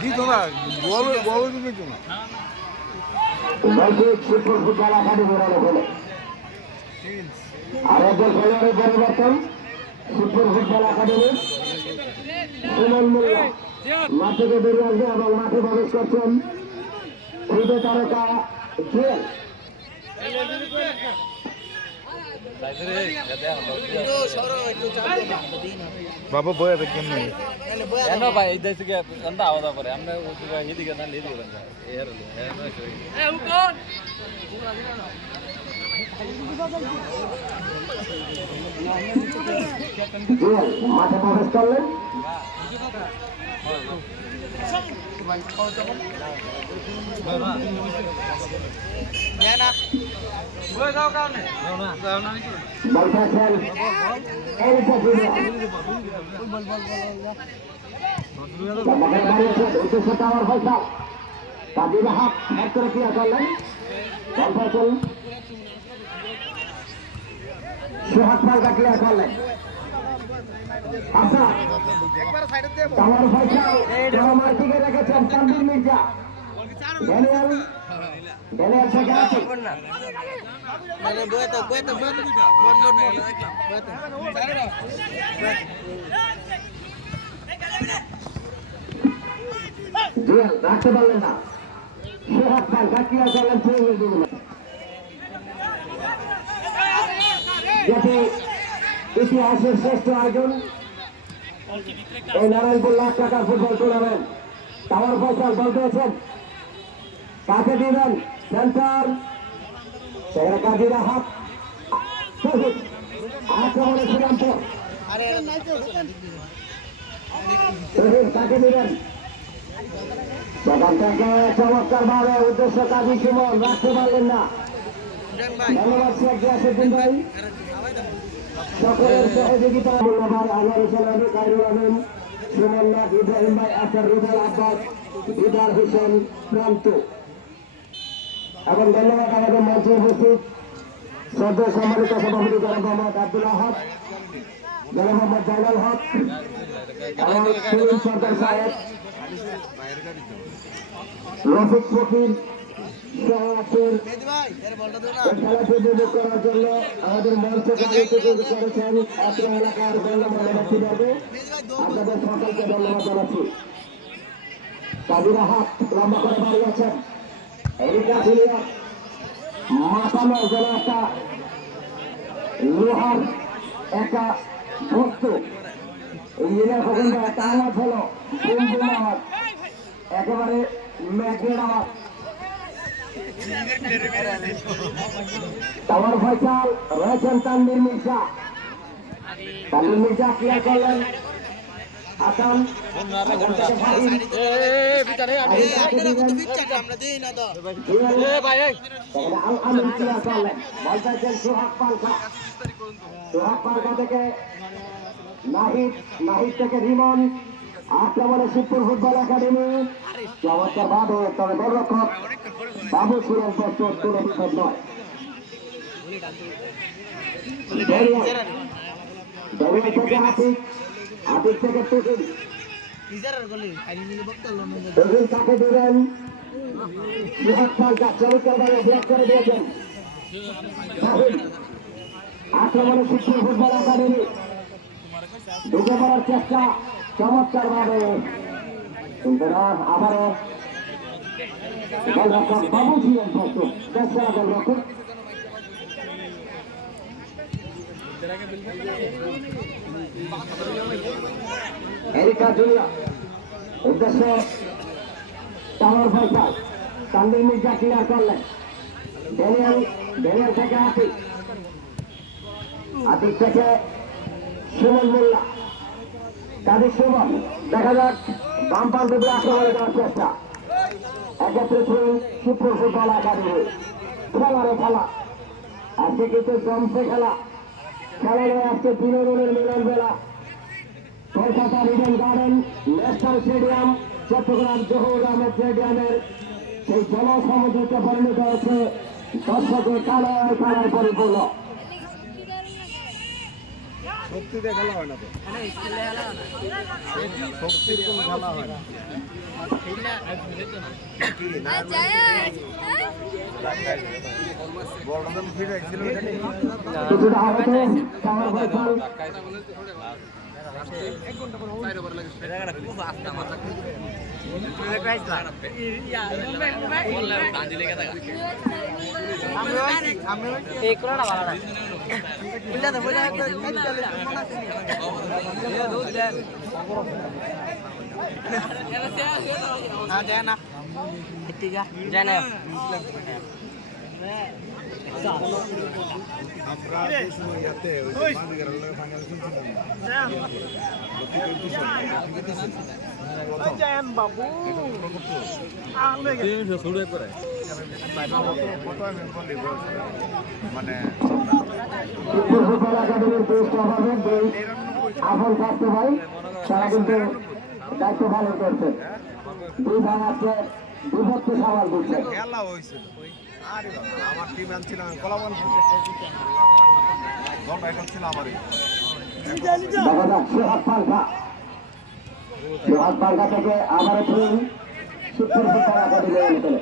দিত না বল বল দিত না। আরেকজন খেলোয়াড়ের পরিবর্তন শিল্পুর ফুটবল একাডেমির সুমন মোল্লা মাঠ থেকে বেরিয়ে আসবে এবং মাঠে তারকা বাবা বয়ে কেমনি? কেন ভাই এই দেশে গন্ধ আওয়াজ করে? আমরা এদিকে না এদিকে এর জুয়েল মাঠে প্রবেশ করলেন? তাদের হাত এক করে ক্রিয়া করলেন বল পাচ্ছেন ক্রিয়া করলেন আচ্ছা টাওয়ার পয়সা টাওয়ার দিকে রেখেছেন তানভীর মির্জা ড্যানিয়েল ড্যানিয়েল থেকে আছে জুয়েল রাখতে পারলেন না সুহাত পাল্টা ক্রিয়া করলেন যেটি ইতিহাসের শ্রেষ্ঠ আয়োজন। এই নারায়ণপুর লাখ টাকার football tournament tower Faisal ball পেয়েছেন কাকে দিবেন সেন্টার। সেখানে কাজিরা হাত। আক্রমণে শ্রীরামপুর। কাকে দিবেন চমৎকার ভাবে উদ্দেশ্য কাজী সুমন, রাখতে পারলেন না। ধন্যবাদ, শেখ গিয়াসুদ্দিন ভাই। সকলের সহযোগিতা ভাই আজহার হোসেন আলী কাইরুল আমিন সুমন নাথ ইব্রাহিম ভাই আসার রুবেল আব্বাস দিদার হোসেন প্রান্ত এবং ধন্যবাদ আমাদের মঞ্চে উপস্থিত শ্রদ্ধা সম্মানিত সভাপতি জনাব মোহাম্মদ আব্দুল আহাদ জনাব মোহাম্মদ জাইনাল হক এবং সুনীল সরকার সাহেব রফিক ফকির করার জন্য আমাদের মঞ্চে করেছেন অত্র এলাকার গণ্যমান্য ব্যক্তিবর্গ আপনাদের সকলকে ধন্যবাদ জানাচ্ছি। কাজিরা হাত লম্বা করে দাঁড়িয়েছেন মাথানো যেন একটা। লোহার একটা বস্তু। কখন একটা আওয়াজ হলো একেবারে ম্যাগনেট আওয়াজ। টাওয়ার ফয়সাল রয়েছেন তানবির মির্জা তানবির মির্জা ক্লিয়ার করলেন আসাম থেকে রিমন আক্রমণে শিবপুর ফুটবল একাডেমি। চমৎকার ভাবে তবে গোলরক্ষক বাবু সুরেন প্রস্তুত কোনো বিপদ নয়। দলীয় থেকে আতিক আতিক থেকে তুহিন। তুহিন কাকে দিবেন বৃহৎ পাল্টা চমৎকারভাবে ব্লক করে দিয়েছেন। আক্রমণে শিবপুর ফুটবল একাডেমি। ঢুকে পড়ার চেষ্টা। চমৎকার ভাবে আবারও গোলরক্ষক বাবু ছিলেন প্রস্তুত চেষ্টা গোলরক্ষক এরিকা জুনিয়র, উদ্দেশ্য টাওয়ার ফয়সাল তানবির মির্জা ক্লিয়ার করলেন। ড্যানিয়েল ড্যানিয়েল থেকে আতিক আতিক থেকে সুমন মোল্লা। কাদের সুমন, দেখা যাক বাম প্রান্ত দিয়ে আক্রমণে যাওয়ার চেষ্টা। একত্রে ছিলেন শিবপুর ফুটবল একাডেমি। খেলারে খেলা। আজকে কিন্তু জমছে খেলা। খেলা আজকে বিনোদনের মিলন বেলা। Kolkata Eden garden, national stadium, Chattogram Zahur Ahmed স্টেডিয়ামের সেই জনসমুদ্রকে পরিণত হচ্ছে দর্শকের কালায় কালায় পরিপূর্ণ। শক্তিতে খেলা হয় না তো শক্তির কোনো খেলা হয় না দাম ফিরে কিছুটা আহত কামাল ফয়সাল প্রথম শুরু করে মানে আফল স্বাস্থ্য ভাই দায়িত্ব পালন করছেন দুই ভাই আছে বিভক্ত সওয়াল দিচ্ছেন খেলা হয়েছিল বাবা, আমার টিম আনছিলাম আমি কলাবান দল বাইক ছিল আমারই। সোহাগ পাল্টা থেকে আবার ট্রেন উত্তর ফুটবল একাডেমি অঞ্চলে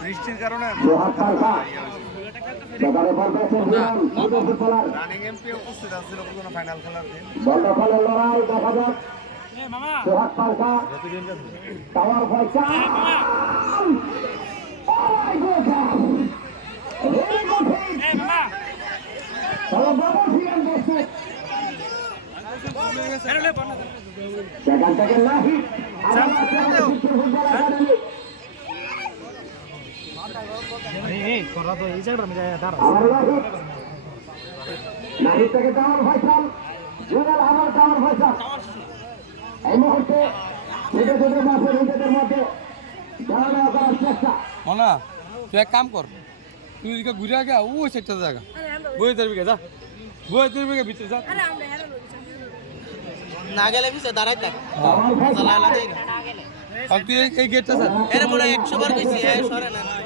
বৃষ্টির কারণে সোহাগ পাল্টা সেখানে বল পেয়েছেন বিমান উত্তর ফুটবলার রানিং এমপি উপস্থিত আছিল কোনো ফাইনাল খেলার দিন বন্ধফলের লড়াই দেখা যাক। টাওয়ার পয়সা সেখান থেকে নাহি নাহি থেকে টাওয়ার ফয়সাল জুয়েল আবার টাওয়ার ফয়সাল এই মুহূর্তে ছোট ছোট মাছের নিজেদের মধ্যে দেওয়া করার চেষ্টা মনা তুই এক কাম কর তুই এদিকে ঘুরে আগে ওই সেটা জায়গা বই ধরবি যা বই ধরবি ভিতরে যা। না গেলে বিছে দাঁড়াই থাক। আর তুই এই- গেটটা স্যার এর পরে একশো বার গেছি সরে না।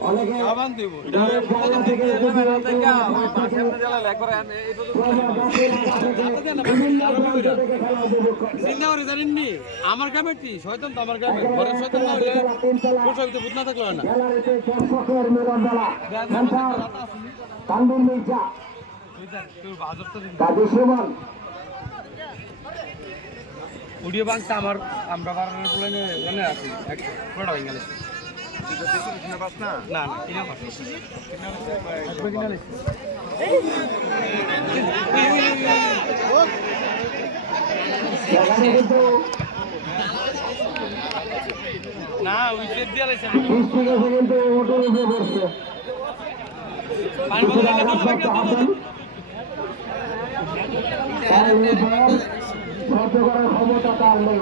অনেকে প্রথম থেকে চিন্তা করে জানেননি আমার গ্রামের কি শয়তান তো আমার গ্রামে। ঘরের শয়তান না হলে ভূত না থাকলে হয় না। সুমন। উড়িয়ে বাংছে আমার আমরা বাড়ানোর প্লেনে মানে আছি। এক বড় হয়ে বাস না কিন্তু ওটুর উপরে পড়ছে পানি বদলে তো করার ক্ষমতা তার নেই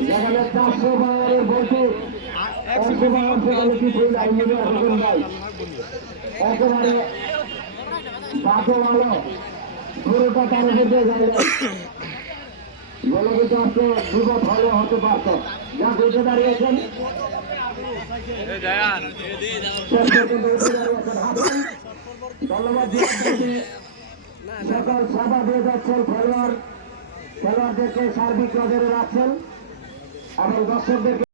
যেখানে চারশো বায়ারের বলতে একশো বায়ার সেখানে কিছুই নাই মিডিয়া হুকুম নাই একেবারে বাজে ভালো পুরোটা তার মধ্যে খেলোয়াড় খেলোয়াড়দেরকে সার্বিক নজরে রাখছেন। এবং দর্শকদেরকে